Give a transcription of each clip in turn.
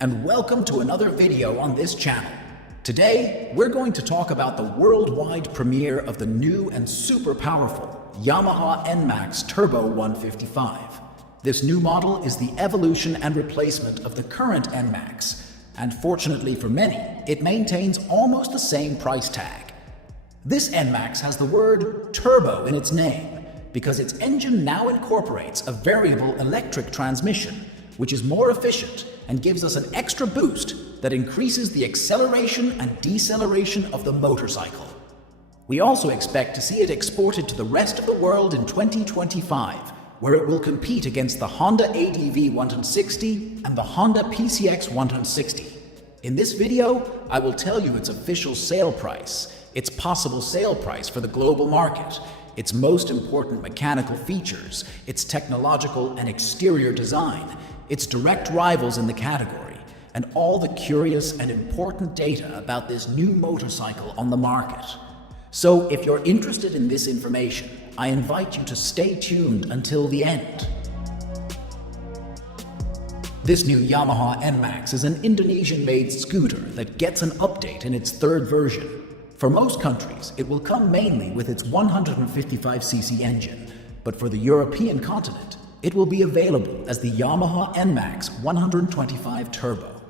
and welcome to another video on this channel. Today, we're going to talk about the worldwide premiere of the new and super powerful Yamaha NMAX Turbo 155. This new model is the evolution and replacement of the current NMAX, and fortunately for many, it maintains almost the same price tag. This NMAX has the word turbo in its name because its engine now incorporates a variable electric transmission, which is more efficient and gives us an extra boost that increases the acceleration and deceleration of the motorcycle. We also expect to see it exported to the rest of the world in 2025, where it will compete against the Honda ADV 160 and the Honda PCX 160. In this video, I will tell you its official sale price, its possible sale price for the global market, its most important mechanical features, its technological and exterior design, its direct rivals in the category, and all the curious and important data about this new motorcycle on the market. So if you're interested in this information, I invite you to stay tuned until the end. This new Yamaha NMAX is an Indonesian-made scooter that gets an update in its third version. For most countries, it will come mainly with its 155cc engine, but for the European continent, it will be available as the Yamaha NMAX 125 Turbo.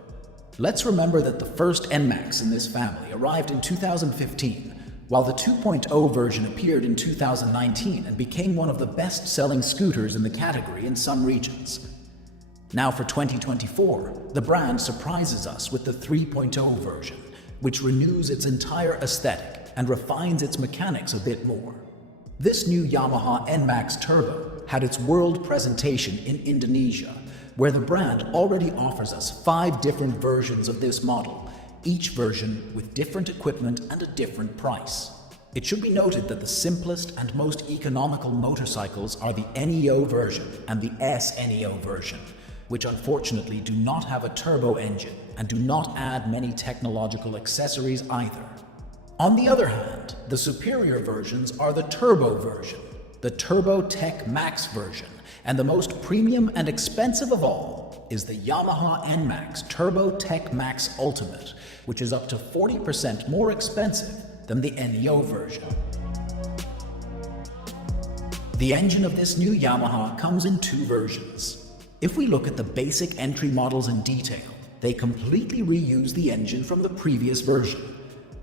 Let's remember that the first NMAX in this family arrived in 2015, while the 2.0 version appeared in 2019 and became one of the best-selling scooters in the category in some regions. Now for 2024, the brand surprises us with the 3.0 version, which renews its entire aesthetic and refines its mechanics a bit more. This new Yamaha NMAX Turbo had its world presentation in Indonesia, where the brand already offers us 5 different versions of this model, each version with different equipment and a different price. It should be noted that the simplest and most economical motorcycles are the NEO version and the SNEO version, which unfortunately do not have a turbo engine and do not add many technological accessories either. On the other hand, the superior versions are the turbo version, the Turbo Tech Max version, and the most premium and expensive of all is the Yamaha NMAX Turbo Tech Max Ultimate, which is up to 40% more expensive than the NEO version. The engine of this new Yamaha comes in 2 versions. If we look at the basic entry models in detail, they completely reuse the engine from the previous version.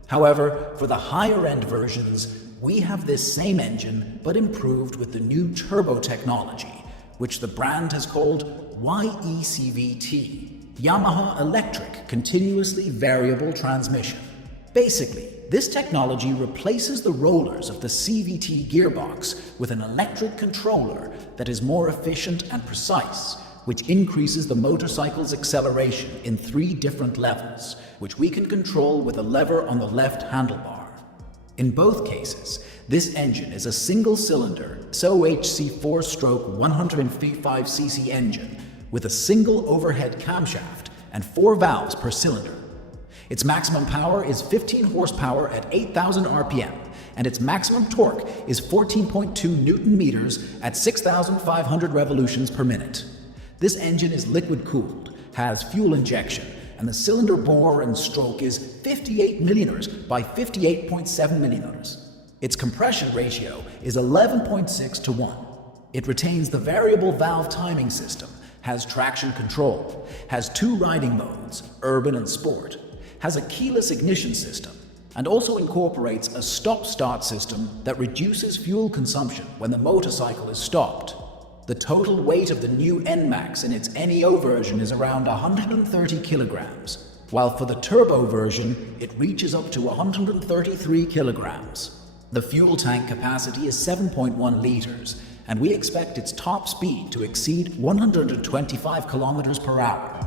However, for the higher-end versions, we have this same engine but improved with the new turbo technology, which the brand has called YECVT, Yamaha Electric Continuously Variable Transmission. Basically, this technology replaces the rollers of the CVT gearbox with an electric controller that is more efficient and precise, which increases the motorcycle's acceleration in 3 different levels, which we can control with a lever on the left handlebar. In both cases, this engine is a single-cylinder SOHC 4-stroke 155cc engine with a single overhead camshaft and 4 valves per cylinder. Its maximum power is 15 horsepower at 8,000 RPM, and its maximum torque is 14.2 Newton meters at 6,500 revolutions per minute. This engine is liquid-cooled, has fuel injection, and the cylinder bore and stroke is 58 mm by 58.7 mm. Its compression ratio is 11.6 to 1. It retains the variable valve timing system, has traction control, has 2 riding modes, urban and sport, has a keyless ignition system, and also incorporates a stop-start system that reduces fuel consumption when the motorcycle is stopped. The total weight of the new NMAX in its NEO version is around 130 kilograms, while for the turbo version, it reaches up to 133 kilograms. The fuel tank capacity is 7.1 liters, and we expect its top speed to exceed 125 kilometers per hour.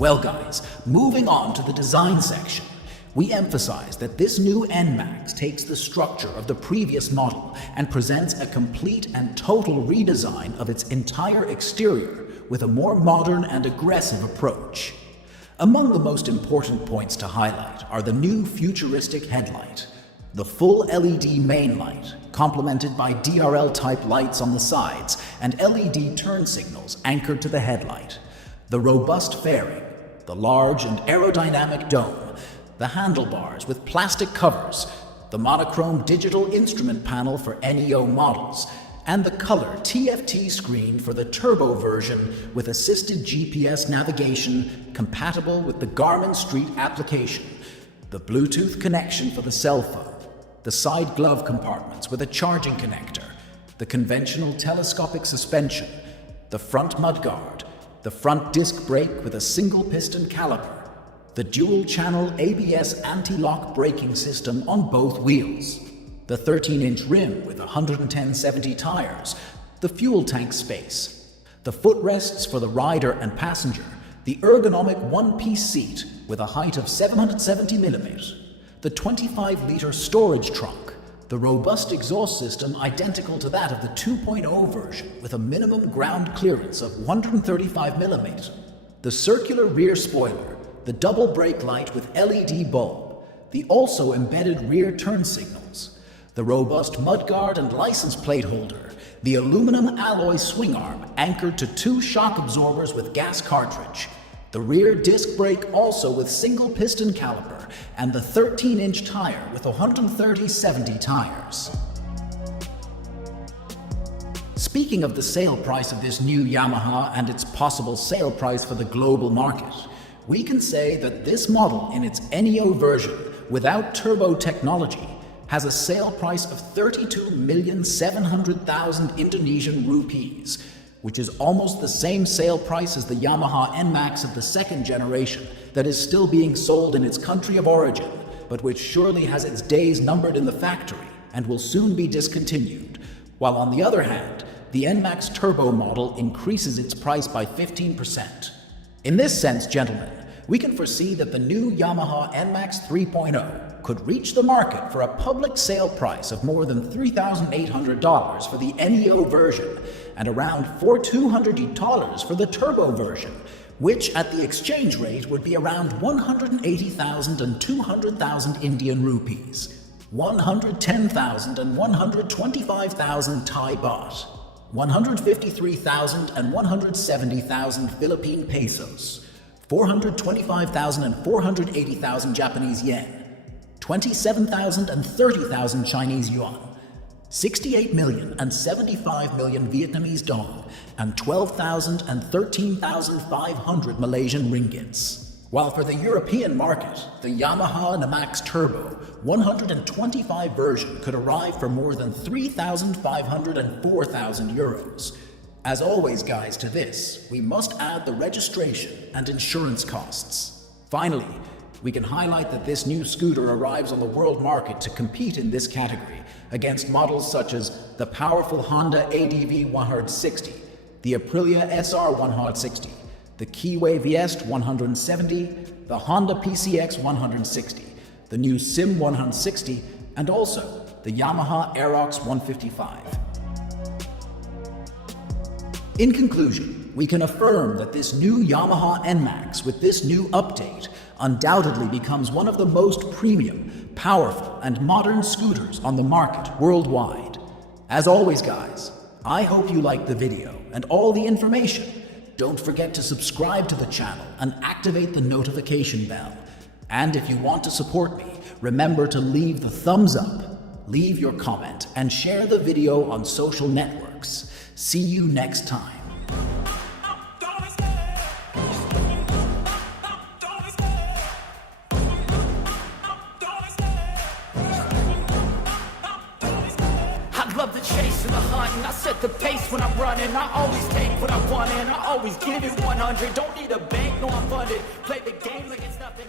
Well guys, moving on to the design section. We emphasize that this new NMAX takes the structure of the previous model and presents a complete and total redesign of its entire exterior with a more modern and aggressive approach. Among the most important points to highlight are the new futuristic headlight, the full LED main light, complemented by DRL-type lights on the sides and LED turn signals anchored to the headlight, The robust fairing, the large and aerodynamic dome, the handlebars with plastic covers, the monochrome digital instrument panel for NEO models, and the color TFT screen for the turbo version with assisted GPS navigation compatible with the Garmin Street application, the Bluetooth connection for the cell phone, the side glove compartments with a charging connector, the conventional telescopic suspension, the front mudguard, the front disc brake with a single piston caliper, the dual-channel ABS anti-lock braking system on both wheels, the 13-inch rim with 110/70 tires, the fuel tank space, the footrests for the rider and passenger, the ergonomic one-piece seat with a height of 770 millimeters, the 25-liter storage trunk, the robust exhaust system identical to that of the 2.0 version with a minimum ground clearance of 135 millimeters, the circular rear spoiler, the double brake light with LED bulb, the also embedded rear turn signals, the robust mudguard and license plate holder, the aluminum alloy swing arm anchored to 2 shock absorbers with gas cartridge, the rear disc brake also with single piston caliper, and the 13-inch tire with 130/70 tires. Speaking of the sale price of this new Yamaha and its possible sale price for the global market, we can say that this model in its NEO version without turbo technology has a sale price of 32,700,000 Indonesian rupees, which is almost the same sale price as the Yamaha NMAX of the second generation that is still being sold in its country of origin, but which surely has its days numbered in the factory and will soon be discontinued. While on the other hand, the NMAX Turbo model increases its price by 15%. In this sense, gentlemen, we can foresee that the new Yamaha NMAX 3.0 could reach the market for a public sale price of more than $3,800 for the NEO version and around $4,200 for the turbo version, which at the exchange rate would be around 180,000 and 200,000 Indian rupees, 110,000 and 125,000 Thai baht, 153,000 and 170,000 Philippine pesos, 425,000 and 480,000 Japanese yen, 27,000 and 30,000 Chinese yuan, 68 million and 75 million Vietnamese dong, and 12,000 and 13,500 Malaysian ringgits. While for the European market, the Yamaha NMAX Turbo 125 version could arrive for more than 3,500 and 4,000 euros. As always, guys, to this, we must add the registration and insurance costs. Finally, we can highlight that this new scooter arrives on the world market to compete in this category against models such as the powerful Honda ADV 160, the Aprilia SR 160, the Keyway VS 170, the Honda PCX 160, the new Sim 160, and also the Yamaha Aerox 155. In conclusion, we can affirm that this new Yamaha NMAX with this new update undoubtedly becomes one of the most premium, powerful, and modern scooters on the market worldwide. As always, guys, I hope you liked the video and all the information. Don't forget to subscribe to the channel and activate the notification bell. And if you want to support me, remember to leave the thumbs up, leave your comment, and share the video on social networks. See you next time. I love the chase and the hunt, and I set the pace when I'm running. I always take what I want and I always give it 100. Don't need a bank, no I'm funded. Play the game like it's nothing.